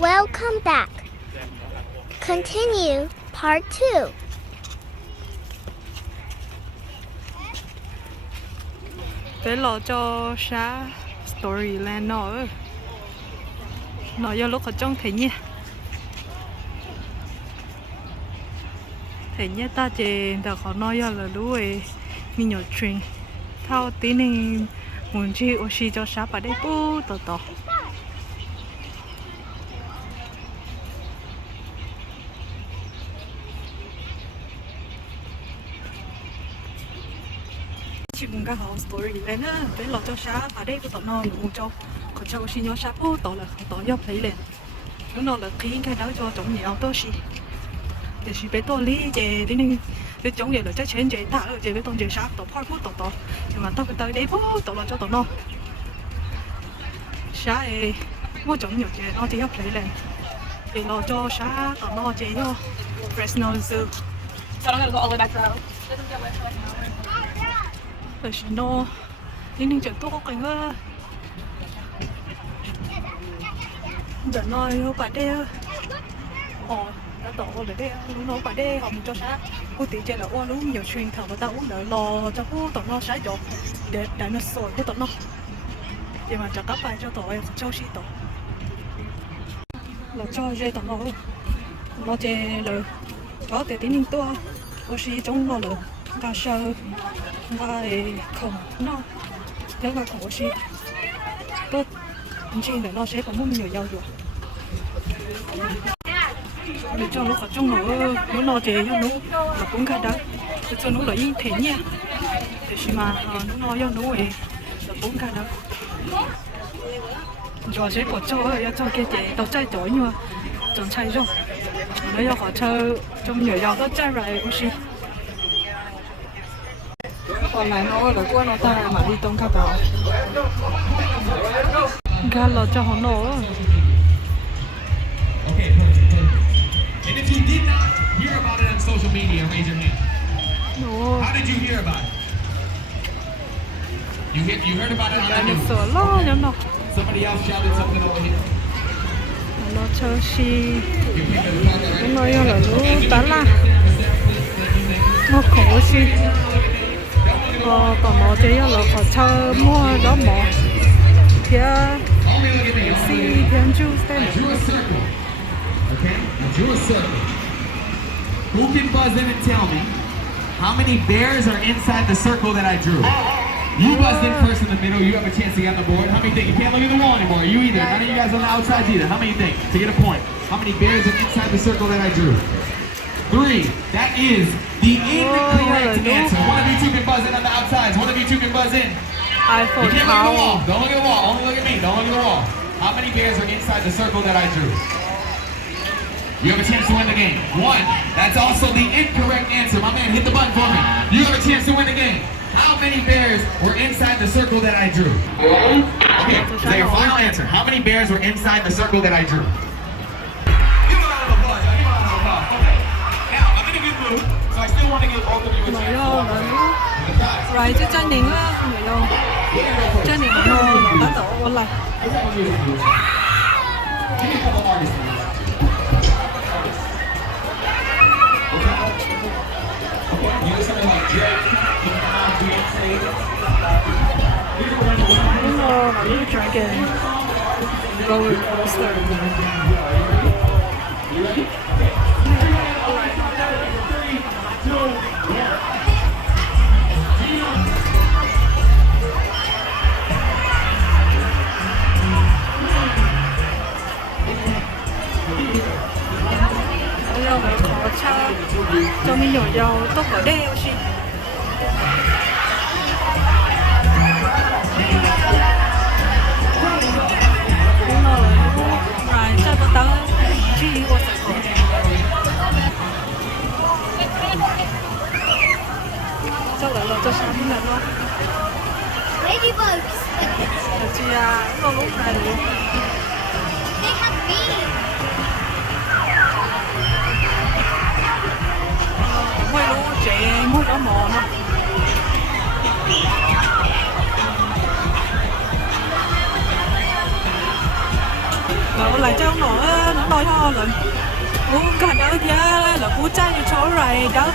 Welcome back. Continue part 2. Để lo cho xã story lên nó do lúc ở trong thế nhỉ ta chỉ đã có nói là đuôi mình nhiều chuyện thao tí nên muốn chi ở xí cho xã bà đây bố tỏ chỉ muốn cái họ story lên á để lo cho xã bà đây bố nó muốn cho còn cho xí nhỏ xã bố tỏ là tỏ giúp thấy lên nó là khi cái đó cho tổng nhiều tôi xí để xí bé tôi lý về tí nên để chống vậy là chắc chắn chị ta ở chị bé tôi chị xã tỏ part bố tỏ nhưng mà tao cái tới đấy bố tỏ là cho tỏ nó xã ấy mua chống nhiều chị nó thì hấp lấy lên để lo cho xã tỏ nó chị cho Fresno Zoo. So I'm gonna go all the way back to the house. Rồi nó nhưng chuyện tôi có cái giờ nói bà đê đã tổ để đây nó bà đê họ cho xã cô tí chơi là qua lúc nhiều chuyện thằng người ta uống đỡ lo cho cô tụi nó sái dột để nó sôi của tụi nó thì mà cho các bài cho tụi cho xí tụi là cho dây tụi nó chơi rồi có thể tính tôi có xí trong nó rồi ta sợ ngay không nó nhớ là không có xí tốt chuyện để nó sẽ có một nhiều giao rồi để cho nó ở trong nó chế cho nó là cũng khá đắt để cho nó là yên thế nha để khi mà nó cho nó ấy là cũng khá đắt rồi sẽ bỏ cho cái chế tao chạy tối nhưng mà chẳng chạy rồi nó cho họ chơi trong nhiều giao đó chạy rồi cũng xí còn lại nó là của nó ta mà đi tông cá bò gà lò cho họ nổ. Okay, perfect. And if you did not hear about it on social media, raise your hand. No. How did you hear about it? You heard about it on the news. Dinosaur lo nhá nó. Somebody else shouted something over here. Nó chơi xì. Nó nói là lú tá la. Nó khổ xì. Còn nó chơi là có chơi mua đó mỏ. Kia xì thiên chú tên. Drew a circle. Okay? I drew a circle. Who can buzz in and tell me how many bears are inside the circle that I drew? You buzzed in first in the middle. You have a chance to get on the board. How many think? You can't look at the wall anymore. You either. None of you guys on the outsides either. How many think? To get a point. How many bears are inside the circle that I drew? 3. That is the incorrect answer. One of you two can buzz in on the outsides. One of you two can buzz in. iPhone You can't look at the wall. Don't look at the wall. Only look at me. Don't look at the wall. How many bears are inside the circle that I drew? You have a chance to win the game. 1. That's also the incorrect answer. My man, hit the button for me. You have a chance to win the game. How many bears were inside the circle that I drew? Okay, is that your final answer? How many bears were inside the circle that I drew? Give a round of applause. Give a round of applause. Okay. Now, I'm in a good mood, so I still want to give both of you a chance. Rồi chứ chân nhìn á, không hiểu đâu. Chân nhìn nó đã tổ lại. Little dragon roller coaster. Bây giờ có cho mình nhỏ dầu tốt ở đây aussi. Sao lại là cho sáng là nó Ladybugs. là chị nó lúc này They have bees. mới lú trẻ mới đó mò nó lại cho nó nó nói ho rồi uống cả đó giá là cú trai cho chỗ rồi đó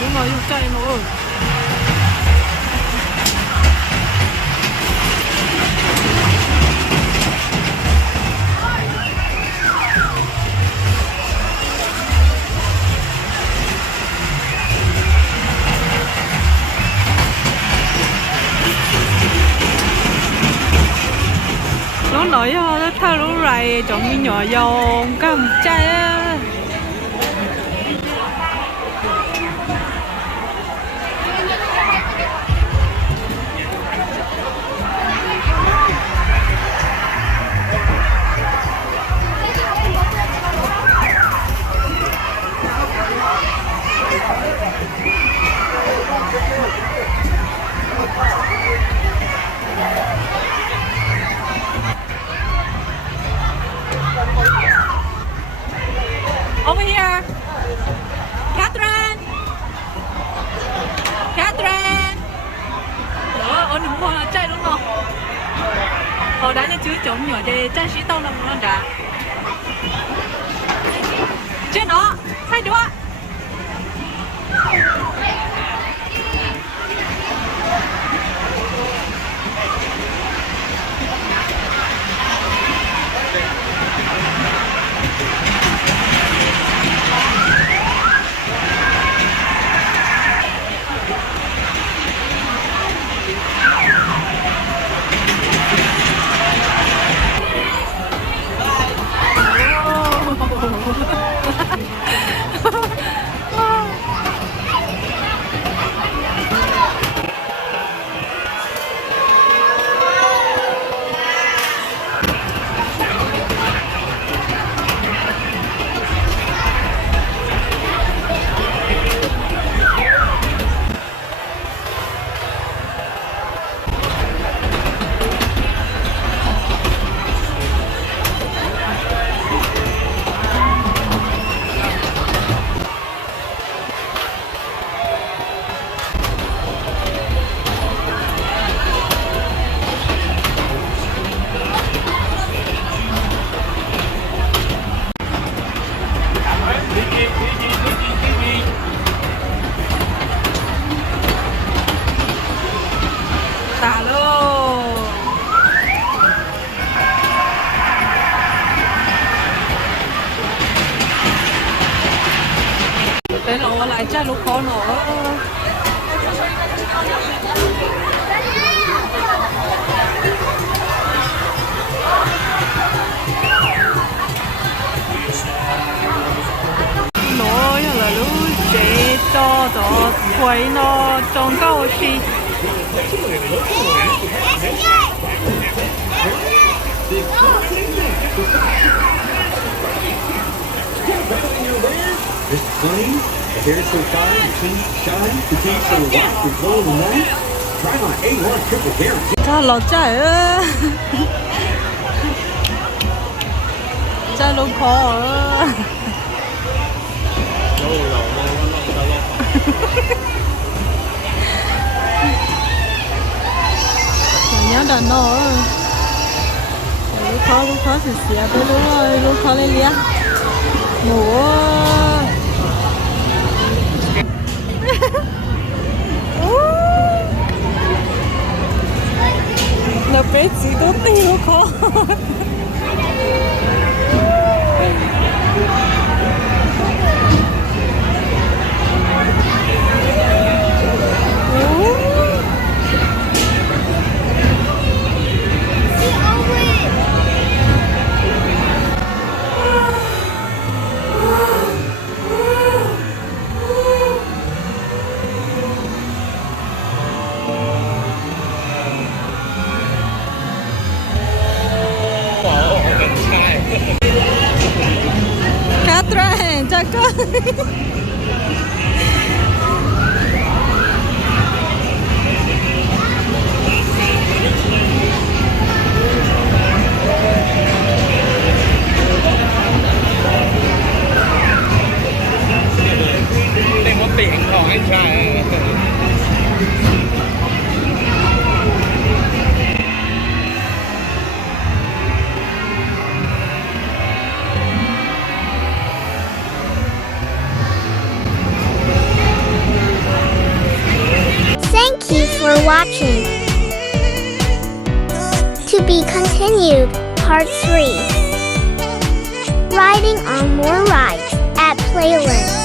đúng rồi chay nữa nó nói nó thao nó rày chọn cái nhỏ dầu cầm chay á Over here. Catherine. Catherine. Đó, ở đừng qua chạy đúng không? Đã như chứa trống nhỏ để chạy sĩ tông làm nó đã. Trên đó, hai đứa. Để lộ lại chai lục khó nữa nói là lúc trẻ cho quay nó trong cao sĩ This flame, the hair so fine, the teeth shine, the teeth so white, the glow of the night. Try my A1 triple guarantee. cha lọt chai ơ chai lục khó ơ nhớ đàn nó lúc khó thì xỉa tới lúc khó lên lia ngủ là bé chỉ có tiêu khó Catherine, 잠깐. watching. To be continued, part 3. Riding on more rides at Playland.